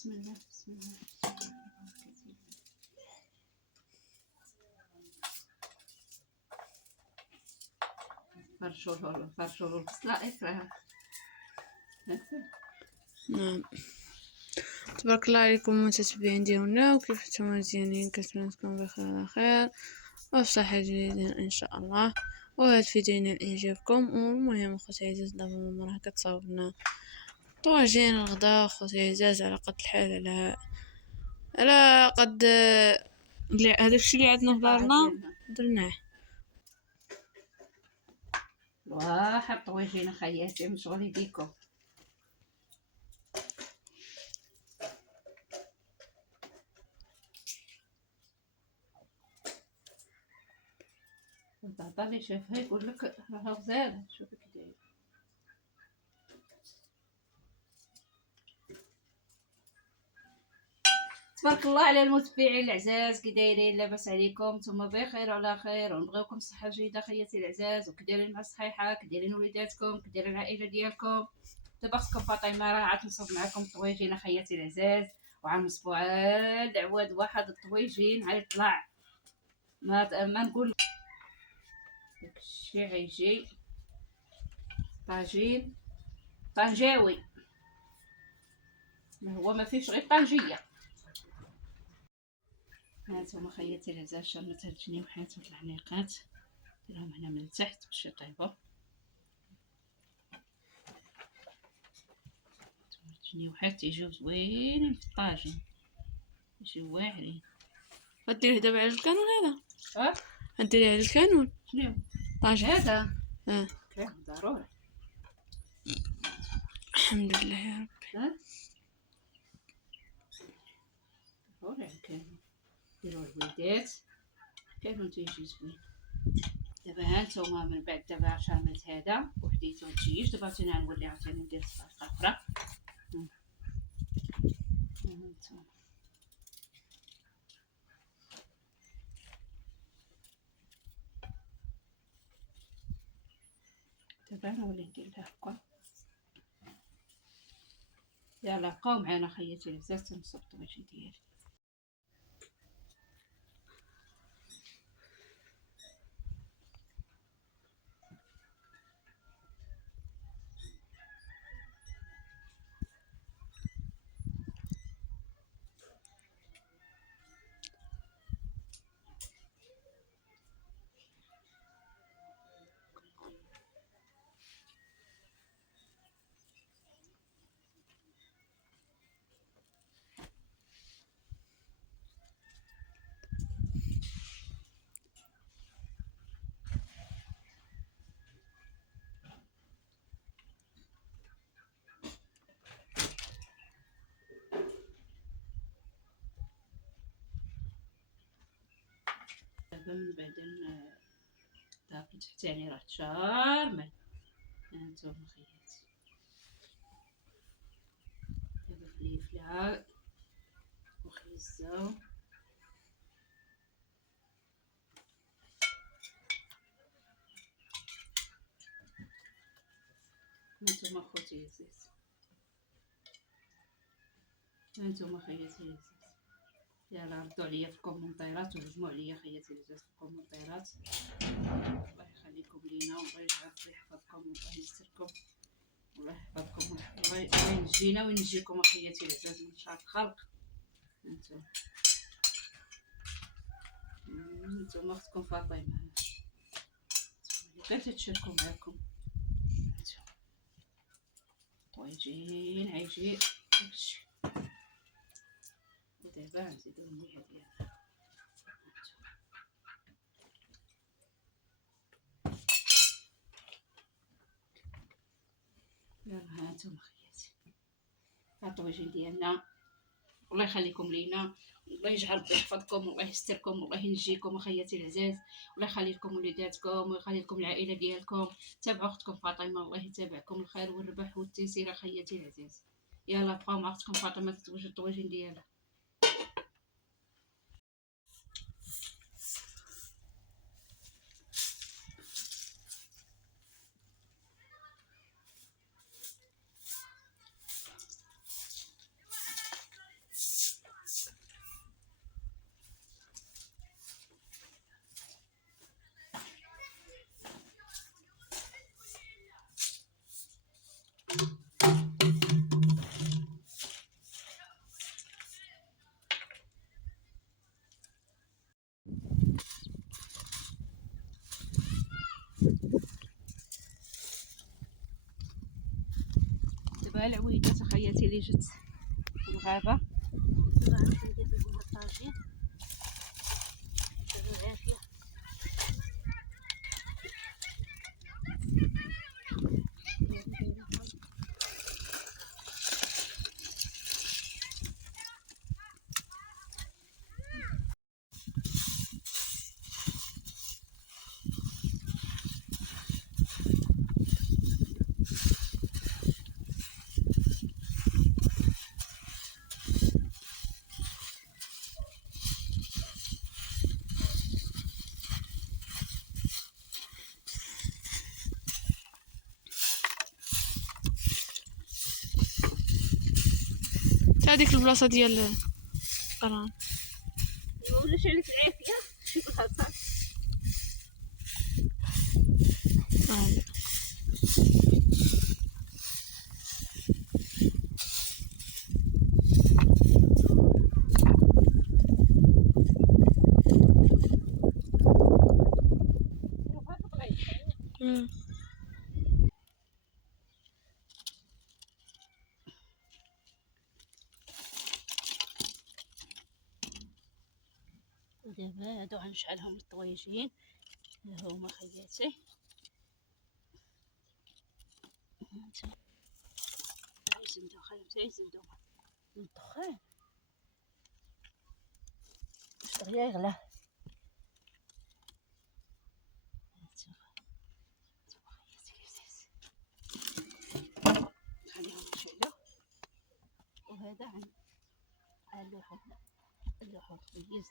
بسم الله بسم الله. فرشوا البصلة اكرهها. نعم، تبارك الله عليكم المتابعين ديالنا، وكيف نتوما مزيانين؟ كنتمنى تكونوا بخير على خير وبصحة جيدة ان شاء الله. وهاد الفيديو ينال اعجابكم. والمهم اخوتي عزاز، دابا ماما راه كتصاوب لنا طواجين الغدا اخوتي عزاز، على قد الحال، على قد هذاك الشيء اللي عندنا في دارنا درناه. واحد طويجين خياتي مشغولي بيكم. البابا اللي شافها يقول لك راها غزاله. شوفي كي داير. تبارك الله على المتابعين العزاز، كي دايرين؟ لاباس عليكم؟ نتوما بخير وعلى خير، ونبغيوكم صحه جيده خياتي العزاز. وكي دايرين مع الصحيحه؟ كي دايرين وليداتكم؟ كي دايرين العائله ديالكم؟ دابا اختكم فاطمه راه عاد نصوب معكم الطويجين خياتي العزاز. وعام اسبوع العواد واحد الطويجين غيطلع ما نقول داكشي. غيجي طاجين طنجاوي، ما هو ما فيش غير طنجيه. هانتوما خياتي العزاز، شرمت هاد الجنيوحات والعنيقات ديرهم هنا من تحت باش يطيبوا. الجنيوحات يجيو زوينين في الطاجين، يجيو واعرين. غديريه دابا على الكانون هذا؟ اه غديريه على الكانون شنو طاجين هذا؟ كان ضروري. الحمد لله يا ربي. ضروري كانوا ديروا الوليدات كانوا تيجي زوين. دابا هانتوما من بعد دابا عملت هذا وحديت هادشي، دابا تنولي عاوتاني ندير الصفارقه اخرى. هانتوما دابا نولي ندير لها هكا. يلا بقاو معنا خياتي العزاز تنصب الطويجين ديالي. دابا من بعد داك تحتاني راه تشارمل. هانتوما خياتي دابا فليفله وخيزه هانتوما خوتي عزاز. هانتوما خياتي العزاز، يلا ردوا عليا في الكومونتيرات وهجموا عليا خياتي العزاز في الكومونتيرات. الله يخليكم لينا، والله يجعل ربي يحفظكم والله يستركم، الله يحفظكم، الله ينجينا وينجيكم اخياتي العزاز من شر الخلق. نتوما اختكم فاطمه اللي كانت تشاركوا معاكم. طويجين عيجي داكشي. ودابا نزيدو المليحه ديالنا. يلا هانتوما خياتي الطويجين ديالنا، الله يخليكم لينا، الله يجعل ربي يحفظكم والله يستركم والله ينجيكم اخياتي العزاز، الله يخلي لكم وليداتكم ويخلي لكم العائله ديالكم. تابعوا اختكم فاطمه، الله يتابعكم الخير والربح والتيسير اخياتي العزاز. يلا بقاو مع اختكم فاطمه تتوجد الطويجين ديالها. دابا العويدات اخياتي اللي جات في الغابه. دابا غنمشي ندير لهم الطاجين. العافيه. تا هاديك البلاصه ديال القران. ولاش عليك العافيه. شوف الهضره. ودابا هادو غنشعلهم الطويجين هما خياتي. يزندو خياتي يزندو الدخان باش دغيا يغلى. خليهم يشعلو. وهذا عن اللوحة الخبيز.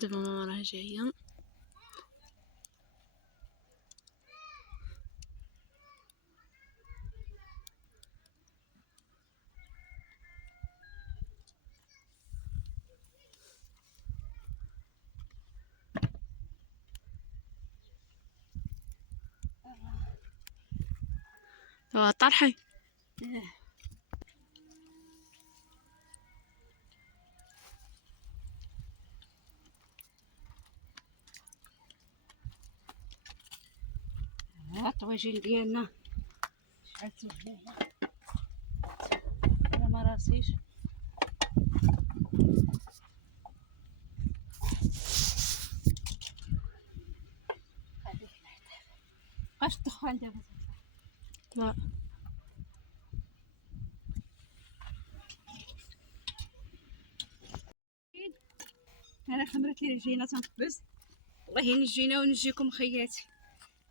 دابا ماما راه جايه. طرحي. الطواجين ديالنا شعلتو هنايا. انا ما راسيش. بقاش الدخان دابا. لا انا خمرت لي العجينه تنخبز. الله ينجينا وينجيكم خياتي.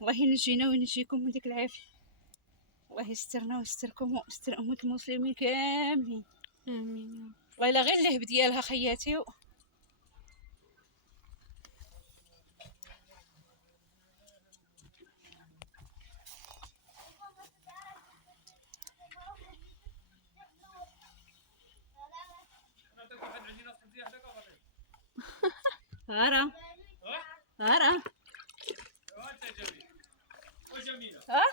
الله ينجينا وينجيكم من ديك العافيه. الله يسترنا ويستركم ويستر امه المسلمين كاملين. امين. والله الا غير اللهب ديالها خياتي. هارا هارا ها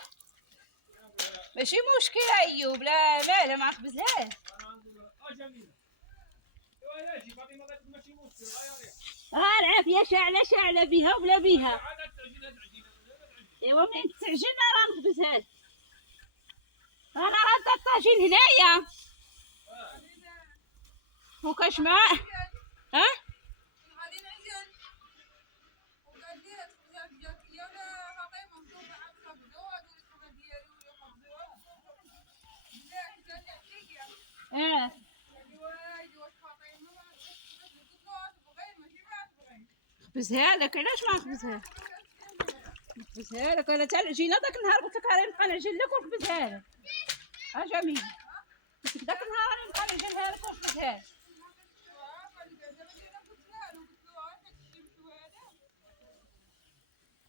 ماشي مشكل ايوب. لا ما نخبزهاش. العافيه شاعله بها وبلا بها. ايوا منين تستعجل راه نخبزها. انا راه الطاجين هنايا وكاش ماء. ها خبزها لك. علاش ما نخبزها؟ نخبزها لك. انا حتى العجينه داك النهار قلت لك راني نبقى نعجن لك ونخبزها لك. جميل. داك النهار راني نبقى نعجنها لك ونخبزها لك.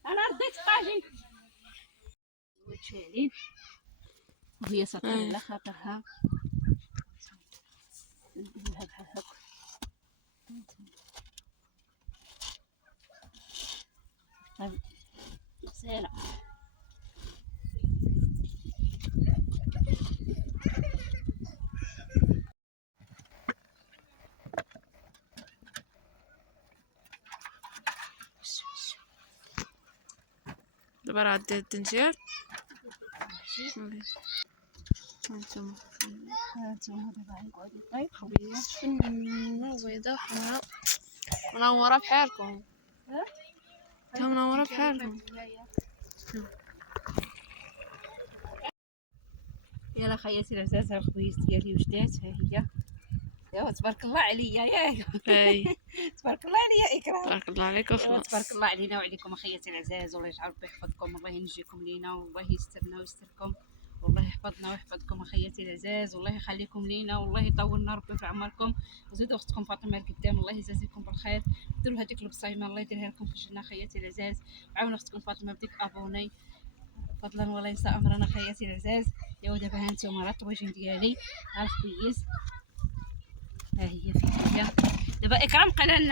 انا رديت الطاجين. شاعلين وهي سطر على خاطرها نديرها بحال هكا. طيب غسالة دابا راه دير التنشير. هانتوما دابا غنقعد نطيب بيضة وحمراء منورة بحالكم. منورة بحالكم. يلا خياتي العزاز، ها الخبيز ديالي وجدات، ها هي. ايوا تبارك الله عليا ياك. هاي تبارك الله عليا اكرام. تبارك الله عليك وخلاص. تبارك الله علينا وعليكم اخياتي العزاز، والله يجعل ربي يحفظكم، والله ينجيكم لينا، والله يسترنا ويستركم، والله يحفظنا ويحفظكم اخياتي العزاز، والله يخليكم لينا، والله يطولنا ربي في عمركم، وزيدوا اختكم فاطمه القدام الله يجازيكم بالخير. ديروا هذيك البصيمه الله يديرها لكم في الجنه اخياتي العزاز، عاونوا اختكم فاطمه بديك ابوني فضلا ولا ينسى امرنا اخياتي العزاز. يا دابا ها نتوما راه الطواجن ديالي، ها الخبيز، ها هي فيها دابا اكرام كنضل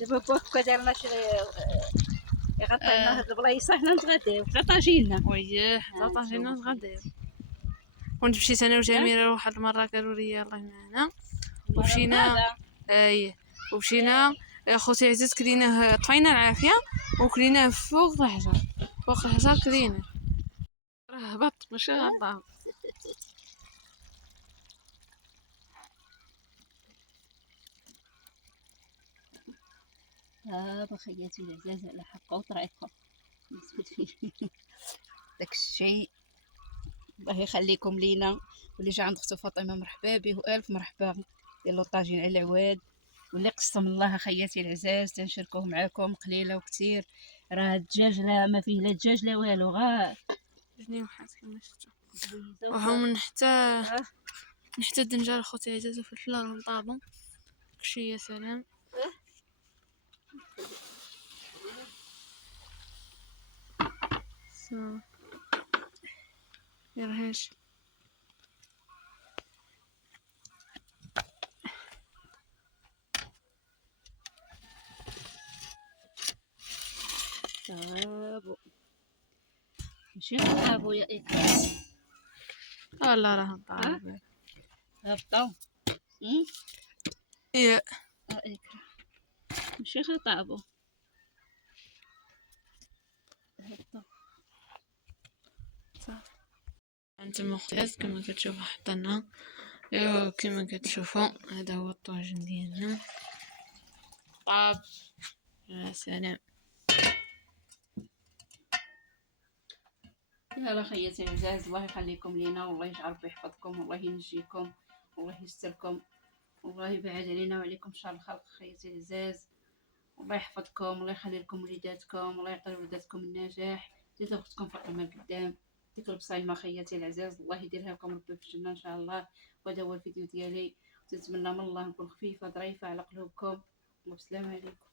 دابا بوكا دارنا شي غطينا هاد البلايص حنا نتغداو حتى طاجينا. وياه حتى طاجينا نتغداو. كنت مشيت انا وجميله واحد المره قالوا لي الله معنا ومشينا. ومشينا خوتي عزيز كليناه طفينا العافيه وكليناه فوق الحجر. فوق الحجر كليناه راه هبط ماشي غلطان. بخياتي العزاز على حقه وطريقه نسكت فيه. داك الشيء الله يخليكم لينا، واللي جا عند اختو فاطمه مرحبا به والف مرحبا. ديروا طاجين على العواد واللي قسم الله خياتي العزاز تنشاركوه معاكم قليله وكثير. راه الدجاج لا ما فيه لا دجاج لا والو، غا جني وحات كما شفتوا وهم نحتى الدنجال خوتي عزاز وفلفله راهم طابوا داكشي يا سلام. يرهاش طابو ماشي طابو يا اكرام. والله راهم طابوا هبطوا يا اكرام ماشي طابو هبطوا. انتم اختات كما كتشوفوا حطينا كما كتشوفوا هذا هو الطاجن ديالنا طاب يا سلام. يلا خياتي العزاز الله يخليكم لينا، والله يجعل ربي يحفظكم، والله ينجيكم، والله يستركم، والله يبعد علينا وعليكم شر الخلق خياتي العزاز، والله يحفظكم، والله يخلي لكم وليداتكم، والله يعطي لوليداتكم النجاح. زيدوا اختكم فاطمه القدام ديك البصيمه خياتي العزاز الله يديرها لكم ربي في الجنه ان شاء الله. وهذا هو الفيديو ديالي، تنتمنى من الله نكون خفيفه ظريفه على قلوبكم، والسلام عليكم.